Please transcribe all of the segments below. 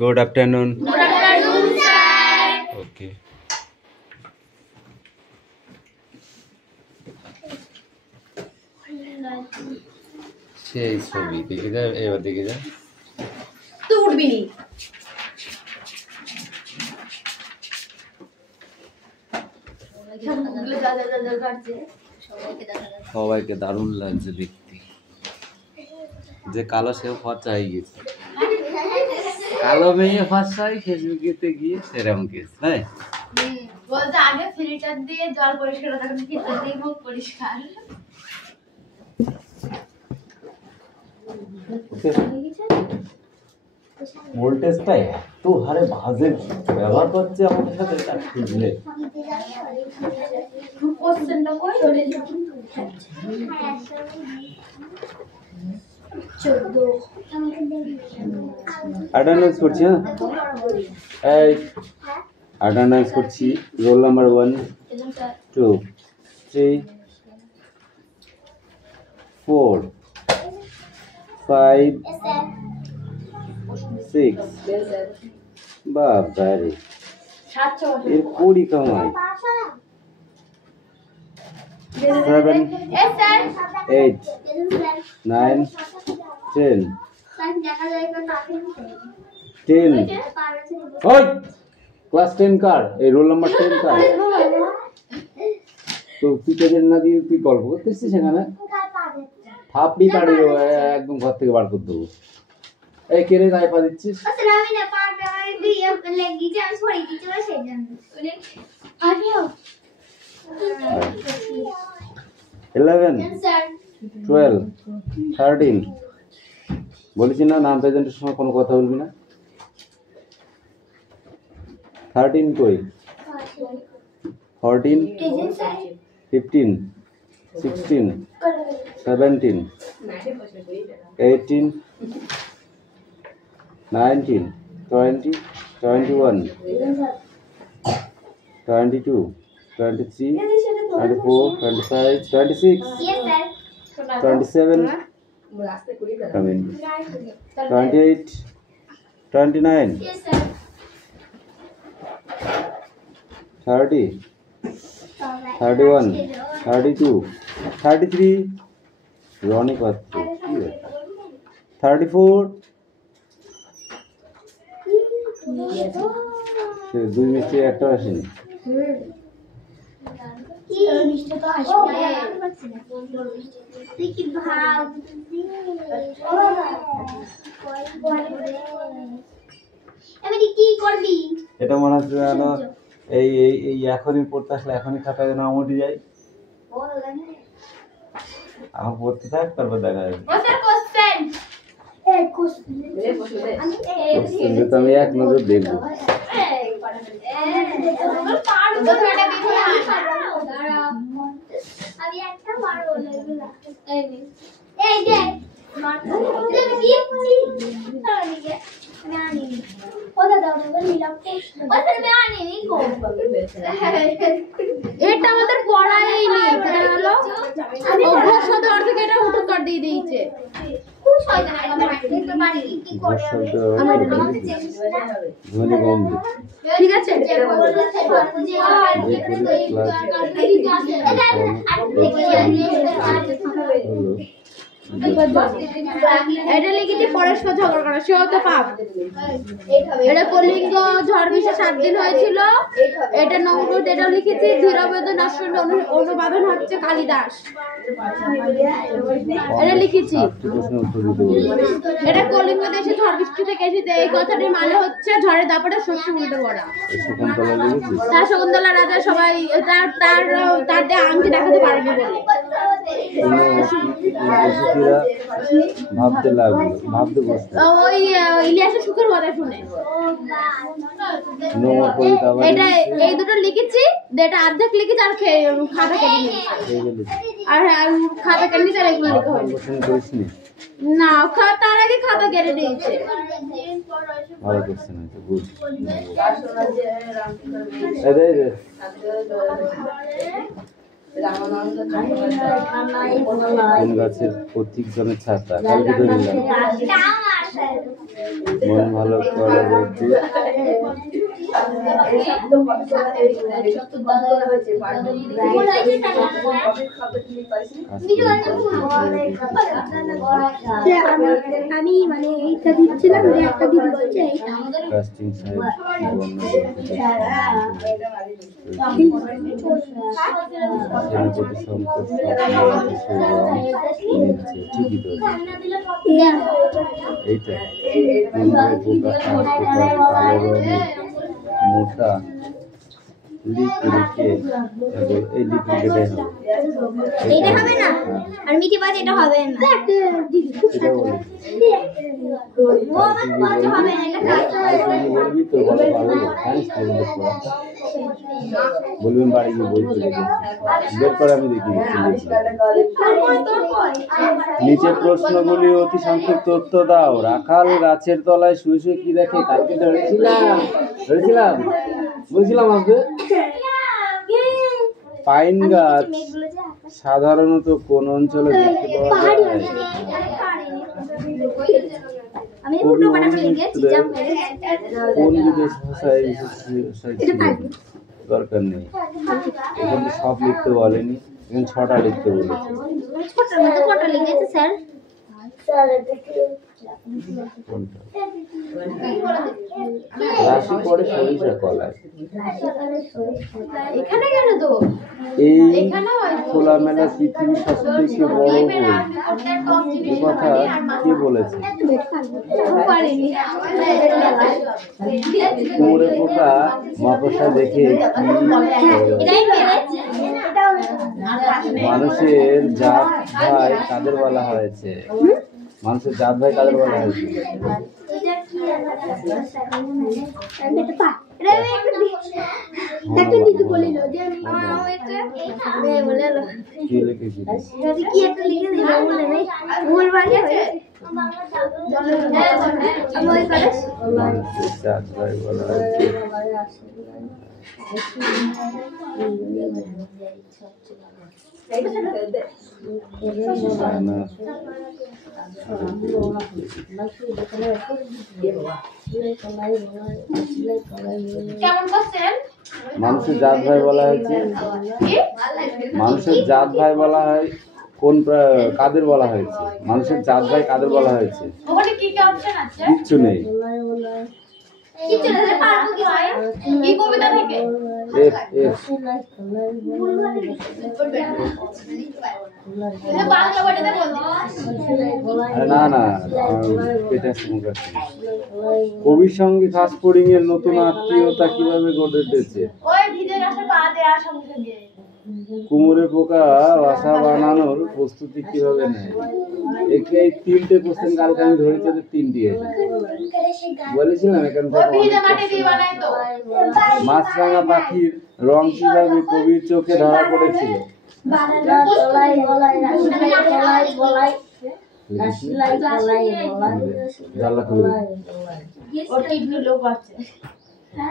Good afternoon. Good afternoon, sir. Okay. সেই ছবি দেখে যা, এবার দেখে যা। তুই উঠবি নি। সবাইকে দারুণ লাগছে দেখতে। যে কালো সেও ফর্সা হয়ে গেছে, কালো মেয়ে ফর্সা হয় ফেসবুকেতে গিয়ে সেরকম কেস তাই বলতে আগে ফিল্টার দিয়ে জল পরিষ্কার করতে, এখন ফিল্টার দিয়ে মুখ পরিষ্কার। ভোল্টেজটা এত হারে বাজে ব্যবহার করছে আমাদের সাথে, এটা খুঁজলে কোশ্চেনটা কই ধরে লিখি। 14 অ্যাটেন্ডেন্স করছি। হ্যাঁ এই অ্যাটেন্ডেন্স করছি। রোল নাম্বার 1 2 3 4 5 6 বাবা রে, এর কোড়ি কামাই। 7 8 9 10 10 ওই ক্লাস 10 কার, এই রোল নাম্বার 10 কার? তো তুই তোদের না দিয়ে তুই গল্প করতেছিস সেখানে, থাপড়ি পাড়ি একদম ঘর থেকে বার করে দেবো। এই কে রে গায়ে পা দিচ্ছিস? 11 12 13 বলেছি না নাম প্রেজেন্টের সময় কোনো কথা বলবি না। 13 কই? 14 15 16 17 18 19 20 21 22 23 24 25 26 27 28 29 30 31 32 33 রনি পাত্র 34 দুই মিষ্টি একটা আসেনি। এটা মনে হচ্ছে যেন এই এই এখনই পড়তে আসলে এখনই খাতা যেন উঠে যায়। আমার পড়তে থাক, তারপর দেখা যাবে। আমি এক নজর দেখবো। এটা আমাদের পড়াই নেই, হলো অভ্যাস হতে অর্ধেক এটা হুটু করে দিয়ে দিয়েছে। ঠিক আছে, এটা লিখেছি পরস্পর ঝগড়া করা, সেও তো পাপ। এটা কলিঙ্গ ঝড় বৃষ্টি 7 দিন হয়েছিল। এটা নমরুদ, এটা লিখেছি ধীরবেদন আসন অনুবাদন হচ্ছে কালিদাস। এটা লিখেছি। এটা কলিঙ্গ দেশে ঝড় বৃষ্টি থেকে এসেছে। এই কথাটি মানে হচ্ছে ঝড়ের দাপটে শস্য উল্টে পড়া। তার শকুন্তলা রাজা সবাই তার আংটি দেখাতে পারেনি বলে ভাবতে লাগলো, ভাবতে বসলো। ওই ইলিয়াসের সুখের কথা শুনে এটা এই দুটো লিখেছি। এটা অর্ধেক লিখেছি আর খাতা কেটে নিয়েছি। আর খাতা কেটে নিয়েছি আর এগুলো লেখা হয়নি। না, তার আগে খাতা কেটে দিয়েছে। ভালো করছে না, গুড। কোন গাছের প্রতীক জনের ছাতা? কালকে ধরিলাম। মন ভালো করে বলতে আমি মানে এইটা দিচ্ছিলাম, একটা দিদি বলছে কাস্টিং সাহেব সেনাপতি সংকট নিচ্ছে ঠিকই তো এইটা মোটা লিখ লিখে এই লিখ লিখেটাই হবে। এটা হবে না, আর মিঠি বাজ এটা হবে না। এটা বলি ও আমার বাজ হবে না, এটা বলবি তো ভালো ভালো জানিস না বলবেন বাড়ি গিয়ে বই তুলে বের করে আমি দেখি নিচের প্রশ্নগুলি অতি সংক্ষিপ্ত উত্তর দাও। রাখাল গাছের তলায় শুয়ে শুয়ে কি দেখে? কালকে ধরেছিলাম বলছিলাম আজকে পাইন গাছ সাধারণত কোন অঞ্চলে দেখতে পাওয়া যায়? কোন বিদেশ ভাষায় দরকার নেই, এখানে সব লিখতে বলেনি, এখানে 6টা লিখতে বলেছে। রাশি পড়ে সরিষা কলায়। এই খোলামেলা পৃথিবী সবথেকে বড় বই, এ কথা কে বলেছে? কুমড়ে পোকা মাকড়সা দেখে মানুষের জাত ভাই কাদের বলা হয়েছে? মানুষের জাত ভাই কাদের বলা হয়েছে? মানুষের জাত ভাই বলা হয়েছে। মানুষের জাত ভাই বলা হয় কোন কাদের বলা হয়েছে? মানুষের জাত ভাই কাদের বলা হয়েছে? কিচ্ছু নেই। না না কবির সঙ্গে খাস ফড়িং এর নতুন আত্মীয়তা কিভাবে গড়ে উঠেছে? কুমড়ে পোকা বাসা বানানোর প্রস্তুতি কিভাবে নেয়? একে এই 3টে কোশ্চেন কালকে আমি ধরেছি, 3টি বলেছিলাম। এখান থেকে মাছরাঙা পাখির রং কিভাবে কবির চোখে ধরা পড়েছিল?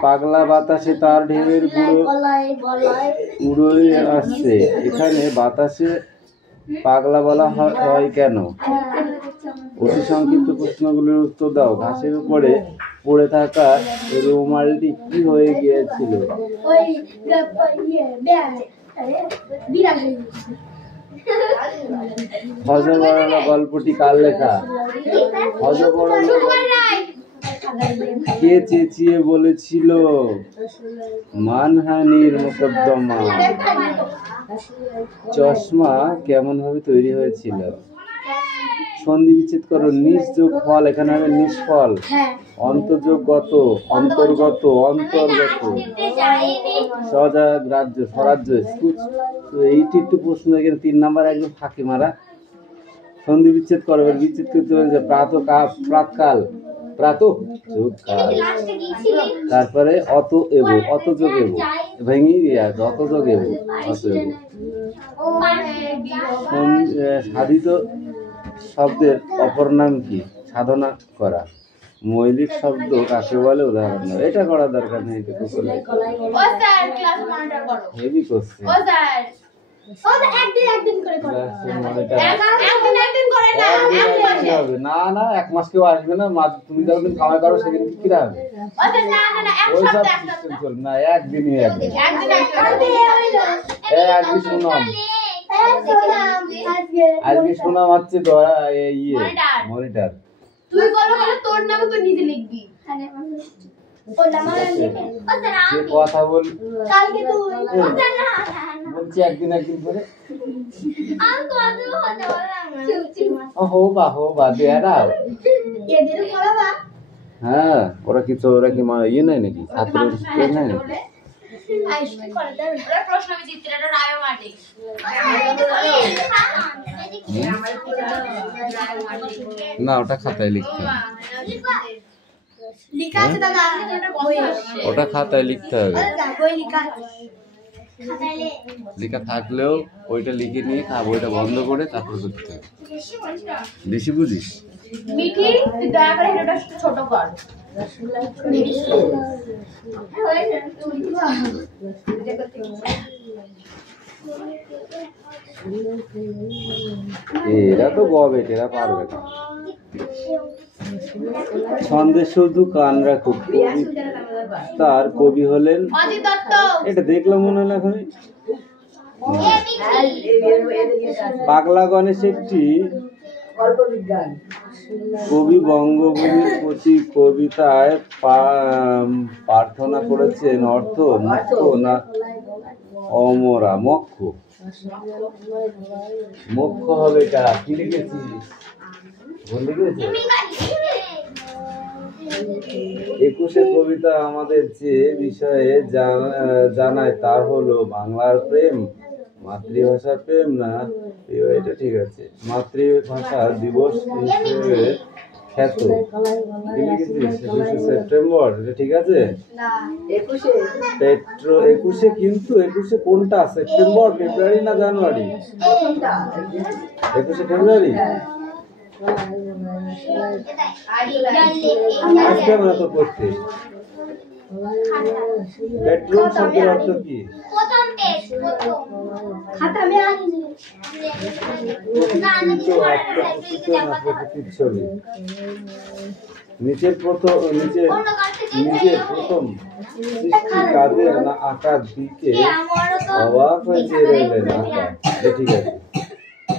পাগলা বাতাসে তার ঢেউয়ের উড়ে আসছে, এখানে বাতাসে পাগলা বলা হয় কেন? অতি সংক্ষিপ্ত প্রশ্নগুলির উত্তর দাও। ঘাসের উপরে পড়ে থাকা রুমালটি কি হয়ে গিয়েছিল? হযবরল গল্পটি কার লেখা? হযবরল কে চেঁচিয়ে বলেছিল মানহানির মোকদ্দমা? চশমা কেমন ভাবে তৈরি হয়েছিল? সন্ধি বিচ্ছেদ করো। নিজ যোগ ফল, এখানে হবে নিষ্ফল। অন্তর্যোগ গত, অন্তর্গত, অন্তর্গত। সজাগ রাজ্য, স্বরাজ্য। এইটি একটু প্রশ্ন, এখানে 3 নাম্বার একদম ফাঁকি মারা। সন্ধি বিচ্ছেদ করো, বিচ্ছেদ করতে বলেছে প্রাতকাল, প্রাত যোগ কাল। তারপরে অত এবো, অত যোগ এবো, ভেঙে আছে অত যোগ এবো, অত এবো। সাধিত শব্দের অপর নাম কি? সাধনা করা। মৌলিক শব্দ কাকে বলে? উদাহরণ দাও। এটা করার দরকার নেই, এটা হেভি কোশ্চেন। একদিন করে করে না না 1 মাস কেউ আসবে না, তুমি যতদিন কামাই করো সেদিন কি হবে? ওই সব সিস্টেম চলবে না, একদিনই একদিন শুনাম। আজকে শুনাম হচ্ছে মনিটর। তুই তোর নামে তো নিজে লিখবি। কথা বল বলছি একদিন করে হো বা দেয়ারাও। হ্যাঁ ওরা কি ইয়ে নাই নাকি ছাত্র নাই নাকি? না ওটা খাতায় লিখতে হবে, ওটা খাতায় লিখতে হবে। লেখা থাকলেও ওইটা লিখে নিয়ে বইটা বন্ধ করে তারপর করতে হবে। বেশি বুঝিস মিঠি, তুই দয়া করে এটা ছোট কর। এরা তো গবে, এরা পারবে না। ছন্দে শুধু কান রাখো, তার কবি হলেন অজিত দত্ত। এটা দেখলাম মনে হলো এখন। পাগলা গণেশ একটি কবি বঙ্গভূমির প্রতি কবিতায় প্রার্থনা করেছেন অর্থ মুক্ত না অমরা মক্ষ। মুখ্য হবে কারা? কি লিখেছিস? বলে গেছে 21 কবিতা আমাদের যে বিষয়ে জানায় তা হলো বাংলার প্রেম, মাতৃভাষার প্রেম না। এটা ঠিক আছে, মাতৃভাষা দিবস হিসেবে খ্যাত। কি লিখেছিস? 21 সেপ্টেম্বর, এটা ঠিক আছে। 21 কিন্তু 21 কোনটা? সেপ্টেম্বর, ফেব্রুয়ারি না জানুয়ারি? 21 ফেব্রুয়ারি। আসবে না তো পড়তে। পেট্রোল শব্দের অর্থ কি? নিচের প্রথম সৃষ্টি কাজের না আকার দিকে অবাক হয়ে চেয়ে রইলেন আকার। ঠিক আছে,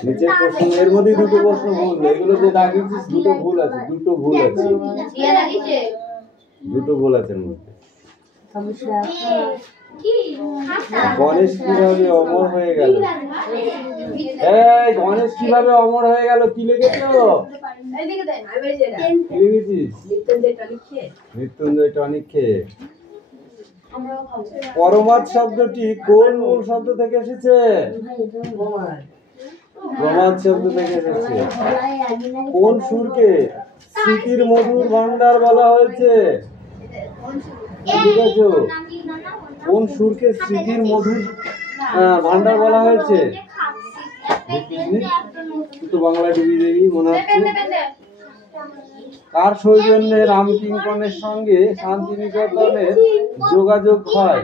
নিচের প্রশ্ন এর মধ্যে দুটো প্রশ্ন ভুল, এগুলো যে দাগিয়েছিস দুটো ভুল আছে এর মধ্যে। গণেশ কিভাবে অমর হয়ে গেল? গণেশ কিভাবে অমর হয়ে গেল? কি লিখেছো? মৃত্যুঞ্জয় টনিক খেয়ে। পরমাদ শব্দটি কোন মূল শব্দ থেকে এসেছে? প্রমাদ শব্দ থেকে এসেছে। কোন সুরকে স্মৃতির মধুর ভান্ডার বলা হয়েছে? কোন সুরকে স্মৃতির মধুর ভান্ডার বলা হয়েছে? তো বাংলা ডিবি দেবী মনে হচ্ছে। কার সৌজন্যে রামকিঙ্কনের সঙ্গে শান্তিনিকেতনের যোগাযোগ হয়?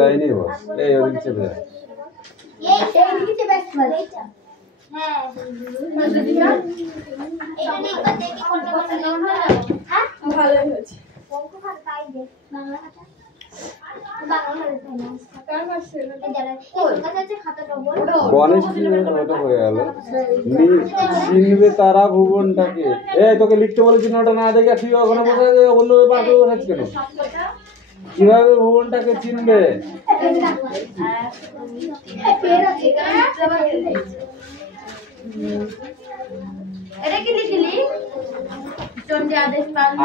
লাইনে বস, এই ওদিকে চেপে যা। গণেশ ওটা হয়ে গেল। চিনবে তারা ভুবনটাকে। তোকে লিখতে বলেছি না, ওটা না দেখে তুই ওখানে বসে অন্য ব্যাপার করে বসাচ্ছিস কেন? কিভাবে ভুবনটাকে চিনবে?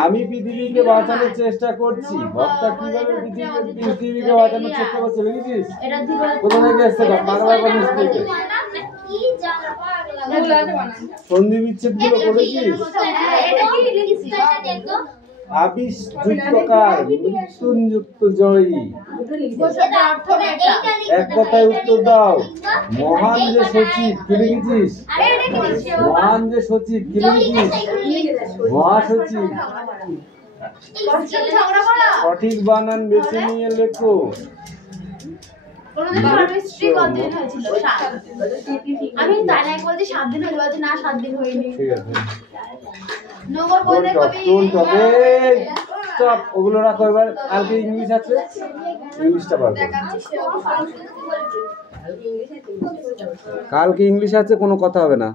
আমি পৃথিবীকে বাঁচানোর চেষ্টা করছি। বক্তা কিভাবে পৃথিবীকে বাঁচানোর চেষ্টা করছে লিখেছিস? কোথা থেকে এসছে? বাংলা কলেজ থেকে। সন্ধি বিচ্ছেদ গুলো করেছিস? আবিষ যুক্তকার মৃত্যুঞ্জুক্ত জয়ী। এক কথায় উত্তর দাও। মহান যে সচিব কি লিখেছিস? মহান যে সচিব কি লিখেছিস? মহাসচিব। সঠিক বানান বেছে নিয়ে লেখো। আমি তাই না বলছি 7 দিন হয়ে গেছে, না 7 দিন হয়নি। ঠিক আছে, স্টপ, ওগুলো রাখো। এবার কালকে ইংলিশ আছে, ইংলিশটা পারবো। কালকে ইংলিশ আছে, কোনো কথা হবে না।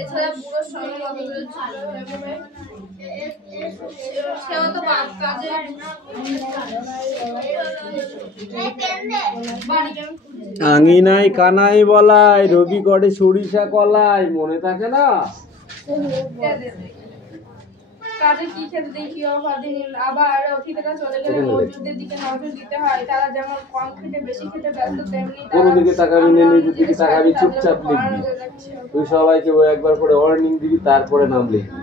এছাড়া বুড়োর সঙ্গে সেও তো কাজে আঙিনায় কানাই বলাই, রবি করে সরিষা কলাই, মনে থাকে না? কাজে কি খেতে দেই কি অবাধিন, আবার অতিথিরা চলে গেলে মজুরদের দিকে নজর দিতে হয়। তারা যেমন কম খেতে বেশি খেতে ব্যস্ত, তেমনি কোনো দিকে তাকাবি না, নিজের দিকে তাকাবি, চুপচাপ লিখবি। তুই সবাইকে একবার করে ওয়ার্নিং দিবি, তারপরে নাম লিখবি।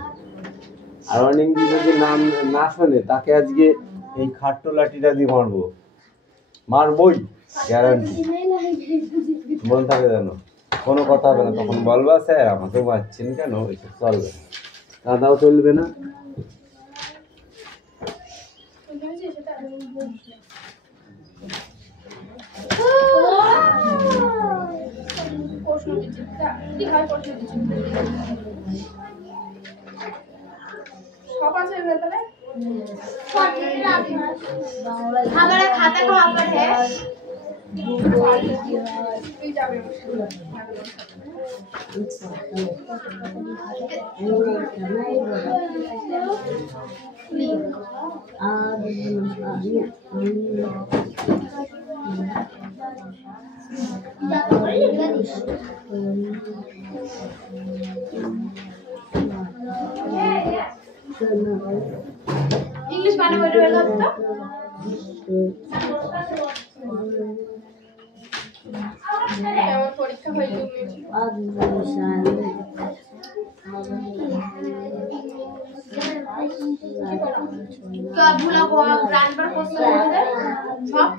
আর ওয়ার্নিং দিয়ে যদি নাম না শোনে, তাকে আজকে এই খাট্টো লাঠিটা দিয়ে মারবো, মারবই, গ্যারান্টি। মন থাকে জানো, কোনো কথা হবে না। তখন বলবা স্যার আমাকে মারছেন কেন, এসব চলবে না, কাদাও চলবে না। हमारा खाता कहाँ पर है? इंग्लिश माने बोल रहे हो तो? আমার পরীক্ষা হয়ে গেল। क्या भूला को ग्रांड पर क्वेश्चन है? हाँ।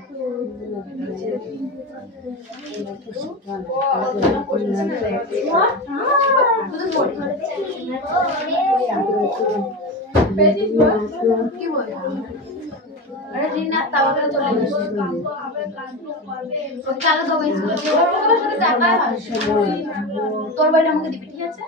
अरे रीना तावा করে চলে গেছে তো কাল তো গেছিল ওর সাথে টাকা আছে তোর বাইরে আমাকে দিবি ঠিক আছে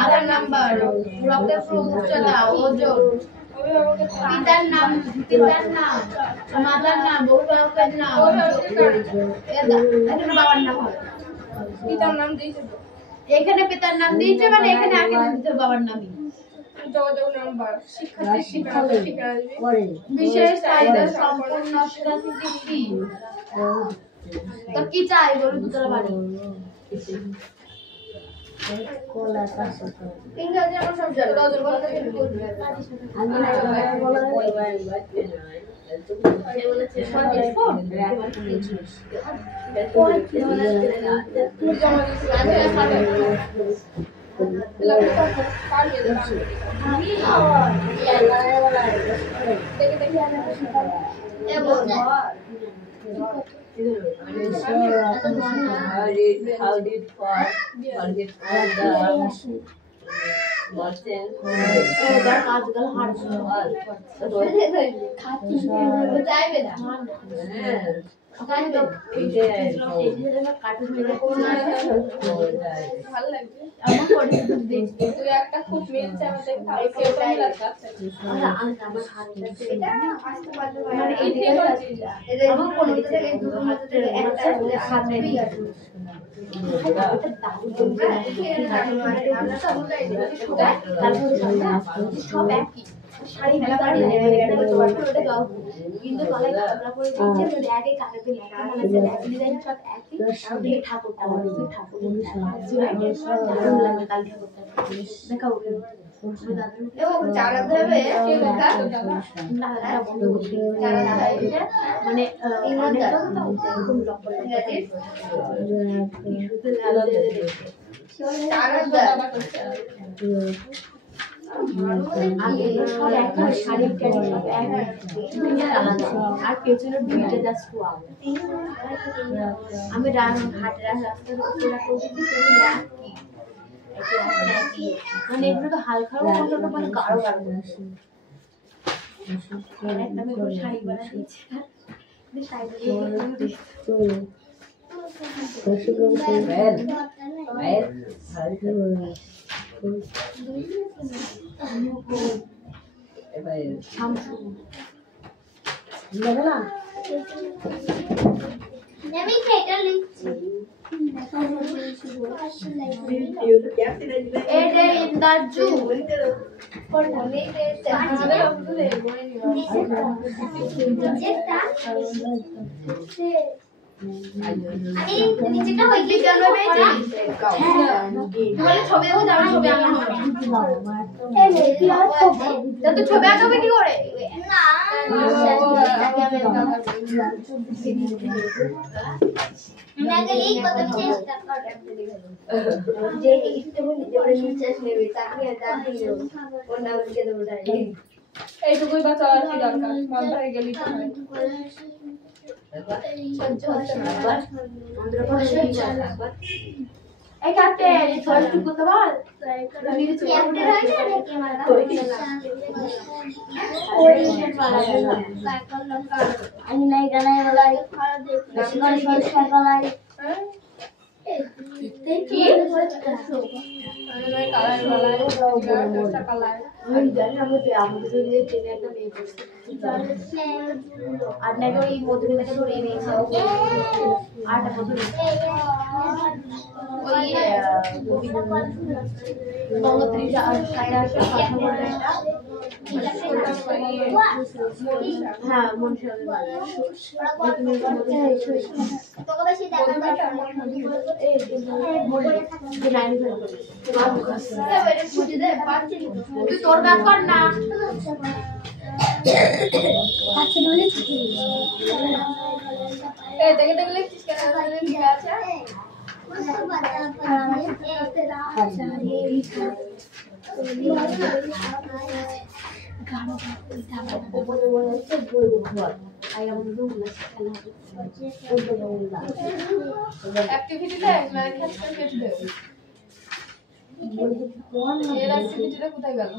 আধার নাম্বার রক্তের উচ্চতা ওজন পিতার নাম মাতার নাম অভিভাবকের নাম এখানে বাবার নাম হবে পিতার নাম দিয়েছে এখানে পিতার নাম দিয়েছে মানে এখানে আগে দিতে বাবার নামই যোগাযোগ নাম্বার শিক্ষার্থীর ঠিকানা বিশেষ চাহিদা সম্পন্ন শিক্ষার্থী তো কি চাই বলুন দুতলা বাড়ি ইংরেজি আমরা সব জানি আজকাল হার যাইবে না ভালো লাগবে আমার করে দেখতে তুই একটা খুব মিলছে আমাদের খাই কেমন লাগছে আমার হাতটা এটা আসতে পারলে মানে এই থেকে আমার করে থেকে দুটো হাত থেকে একটা হাত নেই সব একই শাড়ি কিন্তু গলায় কাপড় পরে দিচ্ছে ব্যাগে কাটাতে লেখা মানে একই ডিজাইন সব একই ঠাকুরটা ঠাকুর দারুণ লাগে কাল ঠাকুরটা দেখা ওকে চারা দেবে মানে আর পেছনে দুইটা জাস্ট আমি হাটের রাস্তার উপরে মানে এগুলো তো হালকা মানে গাঢ় গাঢ় শাড়ি বানাচ্ছি ছবি আঁকাবে কি করে এইটুকুই বাচ্চা আর কি দরকার মন ভরে গেলি এই কাটে ছয় টুকু তো বল আমি নাই গানায় বলাই বেশি করে সরষে গলাই কি আমি কালার কালার কালার আমি জানি আমাদের যদি ট্রেনে একটা মেয়ে করছে আর নাকি ওই মধুমিতাকে ধরে নিয়েছে আটটা বছর ওই গঙ্গোত্রী সাইড আসে কথা বলে হ্যাঁ মনসা তুই তোর কাজ কর না দেখে দেখলে ঠিক আছে অ্যাক্টিভিটিটা কেটে দেবে এর অ্যাক্টিভিটিটা কোথায় গেল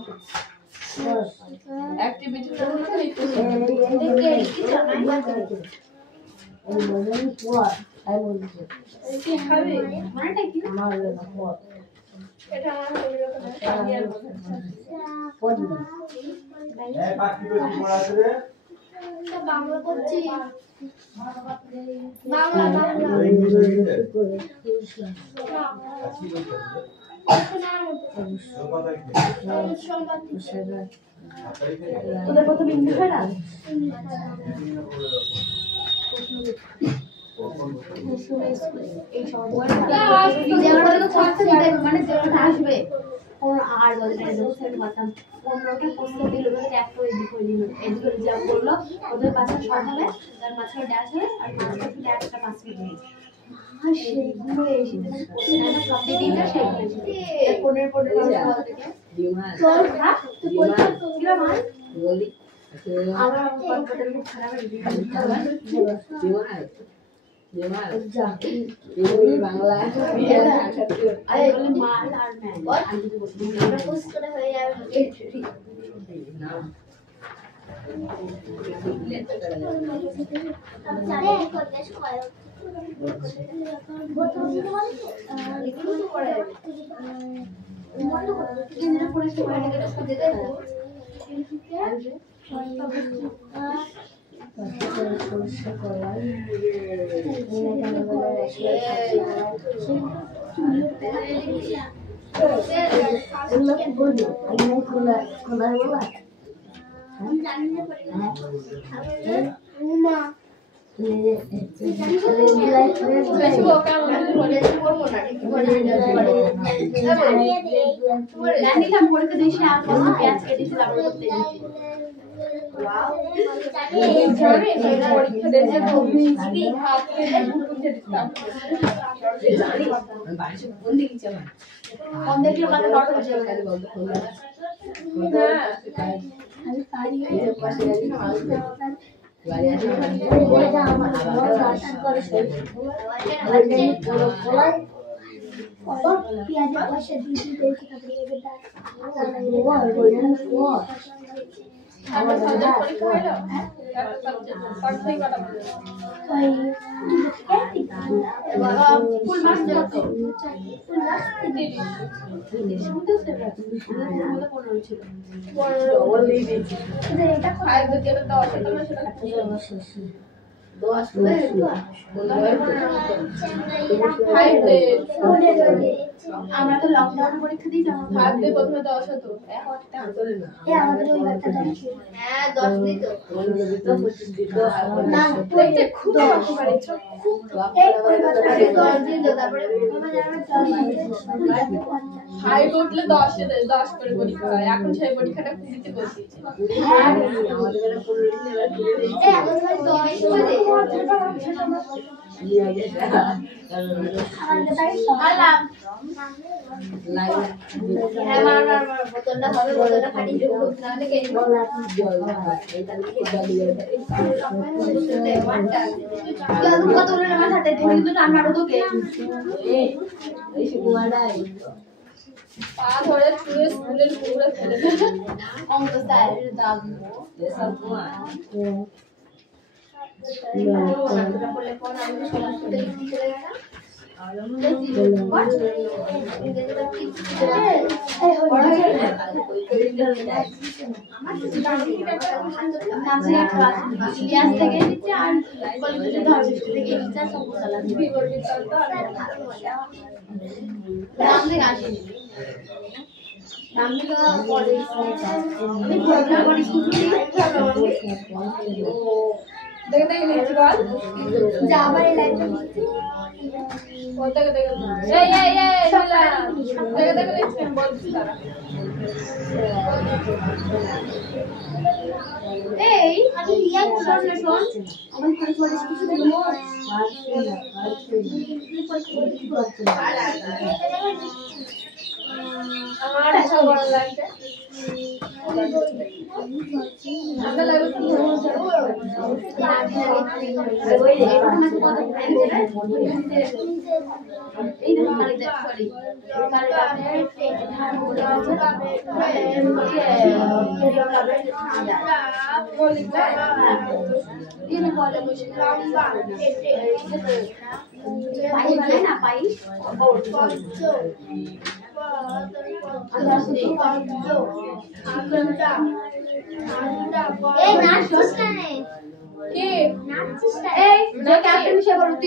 অ্যাক্টিভিটিটা কি খাবে মানেটা কি এটা বাংলা করছি বাংলা তোদের প্রথম ইংলিশ হয় না মানে আসবে আর বলতাম 15টা প্রশ্ন দিল একটা এদিক এদিকে যা বললো ওদের বাচ্চা শর্ট হবে তার মাঝখানে ড্যাশ হবে আর মাঝখানে একটা 5 মিনিট আর সেইগুলো এসে সব দিনটা সেইগুলো এসে 15 থেকে আমার কম্পিউটার খুব খারাপ বাংলা আমরা তো লকডাউন পরীক্ষা দিই তখন ভাত দিয়ে প্রথমে 10 হতো এখন আমাদের ওই বাচ্চা 10 ছিল হ্যাঁ 10 দিত 25 দিত না দেখতে খুব পারে খুব এই ওই বাচ্চা 10 দিত তারপরে হাই উঠলে 10 করে পরীক্ষা হয় এখন সেই পরীক্ষাটা দিতে বলতেছে আমাদের বেলা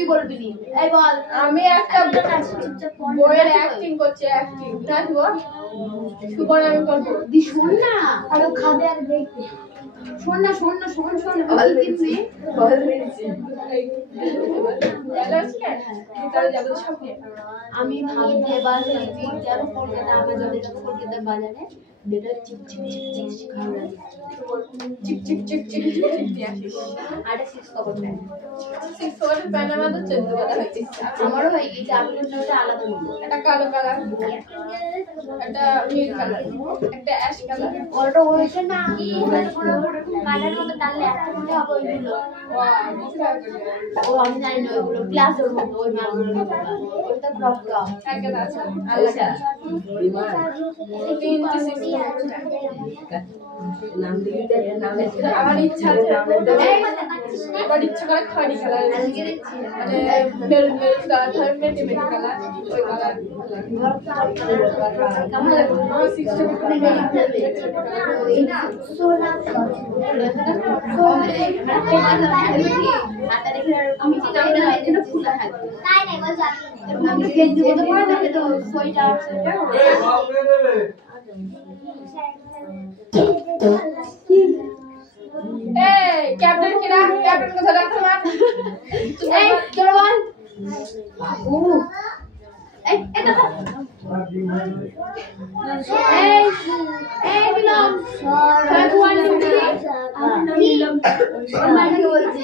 15 দিন এবার এই আমাদের এটা কালো কালার এটা নীল কালার, একটা অ্যাশ কালার। ওটা হয়েছে না কি কালার মতো টানলে একটা মনে হবে ওইগুলো। ও আমি জানি না ওইগুলো ক্লাসের মতো ওই মালগুলো ওটা ক্রপ টপ একটা আছে আচ্ছা নাম দিয়ে নাম আমার ইচ্ছা আছে আমার ইচ্ছা করে খয়েরি কালার মানে মেরুন মেরুন কালার হয় মেটে মেটে কালার ওই কালার আমার সিক্সটা সোনা আমি তো জানি না এটা ফুলা থাকে তাই না গো জানি না আমি কেজি কত পড়া থাকে তো সোয়েটা আছে এই ক্যাপ্টেন কিরা ক্যাপ্টেন কথা রাখো না এই চলো বল বাবু এই এটা এই বিলম ফাইভ ওয়ান বিলম মানে বলছি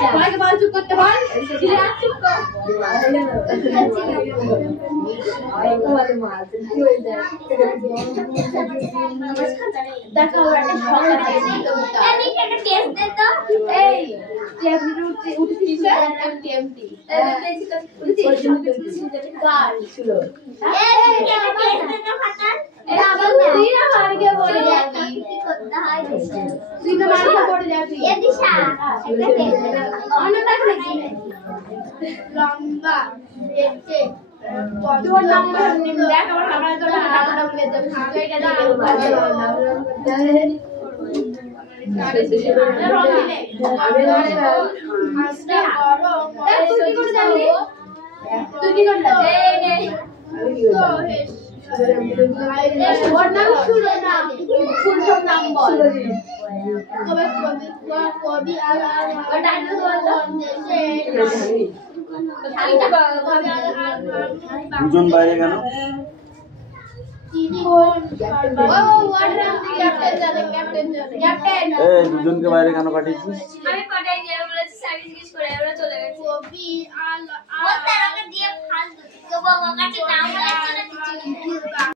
সবাইকে বল চুপ করতে বল চিল্লা চুপ কর দেখো একটা শখ আছে আমি একটা টেস্ট দে তো এই টেবিলে উঠছিস এমটি কার ছিল এই একটা টেস্ট দে তো ফাটান এটা আবার তুই না মারকে পড়ে যাবি কি করতে হয় তুই না মারকে পড়ে যাবি এ দিশা একটা টেস্ট দে অন্য রাখলে কি লম্বা দেখতে তোর নাম্বার নিম দেখ আমার ক্যামেরা তোর টাকাটা বলে দেব এটা দিয়ে তুই কি করলি ওর নাম শুরু না ফুল ফর্ম নাম বল তবে কবি আর টাইটেল বল দুজন বাইরে কেন? এই দুজনকে বাইরে কেন পাঠিয়েছিস? আমি পাঠাই দিয়ে বলেছি সার্ভিস জিজ্ঞেস করে ওরা চলে গেছে কবি আল ও তারকে দিয়ে ফালতু তো বাবা কাছে নাম বলে